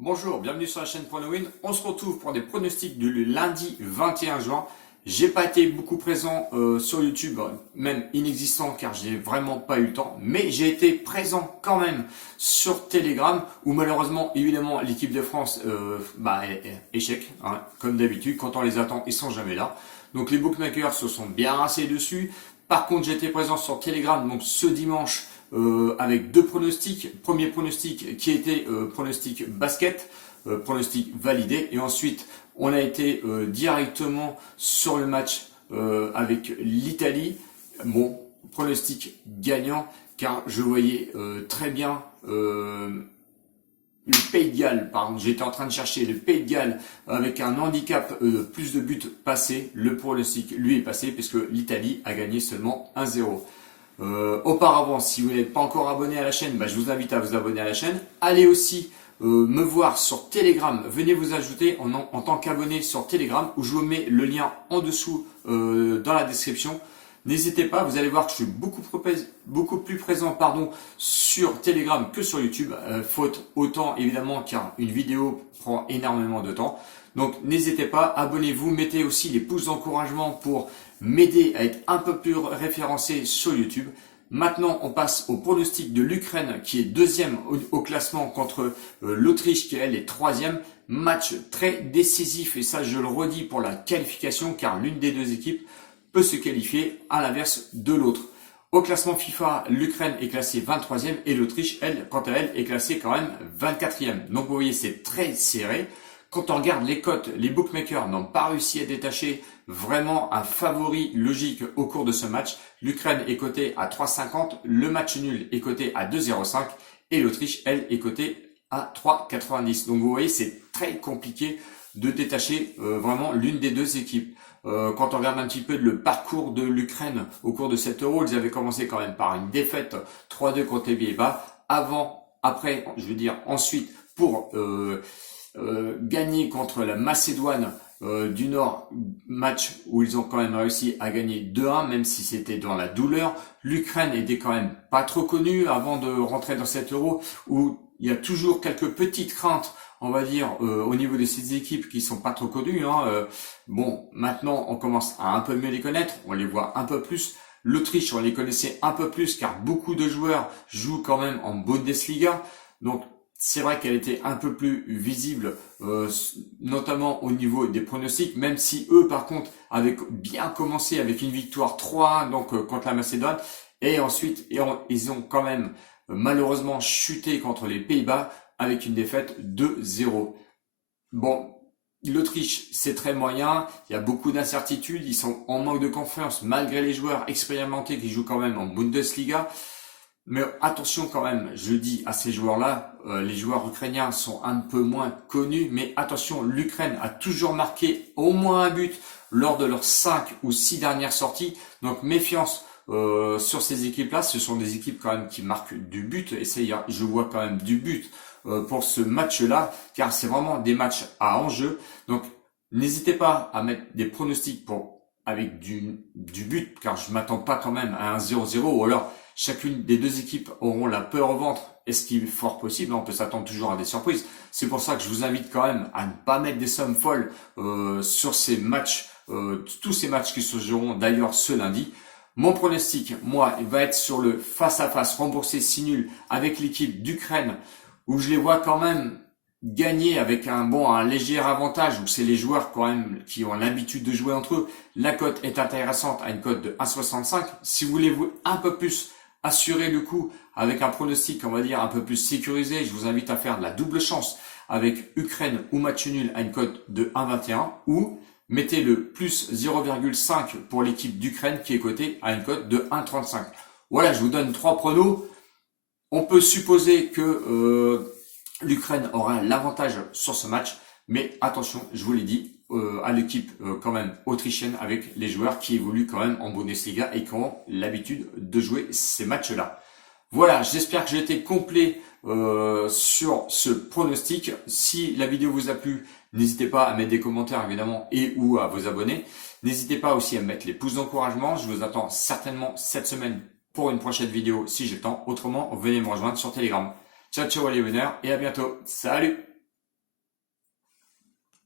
Bonjour, bienvenue sur la chaîne PronoWin. On se retrouve pour des pronostics du lundi 21 juin. J'ai pas été beaucoup présent sur YouTube, même inexistant car j'ai vraiment pas eu le temps, mais j'ai été présent quand même sur Telegram où malheureusement évidemment l'équipe de France échec, hein, comme d'habitude, quand on les attend ils sont jamais là. Donc les bookmakers se sont bien rincés dessus. Par contre j'étais présent sur Telegram donc ce dimanche avec deux pronostics. Premier pronostic qui était pronostic basket, pronostic validé. Et ensuite, on a été directement sur le match avec l'Italie. Bon, pronostic gagnant, car je voyais très bien le Pays de Galles, pardon, j'étais en train de chercher le Pays de Galles avec un handicap plus de buts passés. Le pronostic, lui, est passé puisque l'Italie a gagné seulement 1-0. Auparavant, si vous n'êtes pas encore abonné à la chaîne, je vous invite à vous abonner à la chaîne. Allez aussi me voir sur Telegram. Venez vous ajouter en tant qu'abonné sur Telegram où je vous mets le lien en dessous dans la description. N'hésitez pas, vous allez voir que je suis beaucoup plus présent sur Telegram que sur YouTube. Faute autant évidemment car une vidéo prend énormément de temps. Donc n'hésitez pas, abonnez-vous, mettez aussi les pouces d'encouragement pour m'aider à être un peu plus référencé sur YouTube. Maintenant, on passe au pronostic de l'Ukraine qui est deuxième au classement contre l'Autriche qui elle est troisième. Match très décisif et ça je le redis pour la qualification car l'une des deux équipes peut se qualifier à l'inverse de l'autre. Au classement FIFA, l'Ukraine est classée 23e et l'Autriche, elle, quant à elle, est classée quand même 24e. Donc vous voyez, c'est très serré. Quand on regarde les cotes, les bookmakers n'ont pas réussi à détacher vraiment un favori logique au cours de ce match. L'Ukraine est cotée à 3,50, le match nul est coté à 2,05 et l'Autriche, elle, est cotée à 3,90. Donc vous voyez, c'est très compliqué de détacher vraiment l'une des deux équipes. Quand on regarde un petit peu le parcours de l'Ukraine au cours de cet Euro, ils avaient commencé quand même par une défaite 3-2 contre les Pays-Bas, ensuite pour gagner contre la Macédoine du Nord, match où ils ont quand même réussi à gagner 2-1, même si c'était dans la douleur. L'Ukraine était quand même pas trop connue avant de rentrer dans cet Euro, où il y a toujours quelques petites craintes, on va dire, au niveau de ces équipes qui sont pas trop connues. Bon, maintenant, on commence à un peu mieux les connaître, on les voit un peu plus. L'Autriche, on les connaissait un peu plus, car beaucoup de joueurs jouent quand même en Bundesliga. Donc, c'est vrai qu'elle était un peu plus visible, notamment au niveau des pronostics, même si eux, par contre, avaient bien commencé avec une victoire 3-1 contre la Macédoine. Et ensuite, ils ont quand même malheureusement chuté contre les Pays-Bas avec une défaite 2-0. Bon, l'Autriche, c'est très moyen, il y a beaucoup d'incertitudes, ils sont en manque de confiance malgré les joueurs expérimentés qui jouent quand même en Bundesliga. Mais attention quand même, je dis à ces joueurs-là, les joueurs ukrainiens sont un peu moins connus, mais attention, l'Ukraine a toujours marqué au moins un but lors de leurs 5 ou 6 dernières sorties, donc méfiance sur ces équipes-là. Ce sont des équipes quand même qui marquent du but, et je vois quand même du but pour ce match-là, car c'est vraiment des matchs à enjeu. Donc n'hésitez pas à mettre des pronostics avec du but, car je m'attends pas quand même à un 0-0, ou alors chacune des deux équipes auront la peur au ventre, et ce qui est fort possible, on peut s'attendre toujours à des surprises. C'est pour ça que je vous invite quand même à ne pas mettre des sommes folles sur ces matchs, tous ces matchs qui se joueront d'ailleurs ce lundi. Mon pronostic, moi, il va être sur le face-à-face remboursé 6 nuls avec l'équipe d'Ukraine, où je les vois quand même gagner avec un léger avantage, où c'est les joueurs quand même qui ont l'habitude de jouer entre eux. La cote est intéressante à une cote de 1,65. Si vous voulez un peu plus assurer le coup avec un pronostic, on va dire, un peu plus sécurisé, je vous invite à faire de la double chance avec Ukraine ou match nul à une cote de 1,21 ou mettez le plus 0,5 pour l'équipe d'Ukraine qui est cotée à une cote de 1,35. Voilà, je vous donne 3 pronos. On peut supposer que l'Ukraine aura l'avantage sur ce match, mais attention, je vous l'ai dit, à l'équipe quand même autrichienne avec les joueurs qui évoluent quand même en Bundesliga et qui ont l'habitude de jouer ces matchs-là. Voilà, j'espère que j'ai été complet sur ce pronostic. Si la vidéo vous a plu, n'hésitez pas à mettre des commentaires évidemment et ou à vous abonner. N'hésitez pas aussi à mettre les pouces d'encouragement. Je vous attends certainement cette semaine pour une prochaine vidéo si j'ai le temps. Autrement, venez me rejoindre sur Telegram. Ciao, ciao les winners et à bientôt. Salut!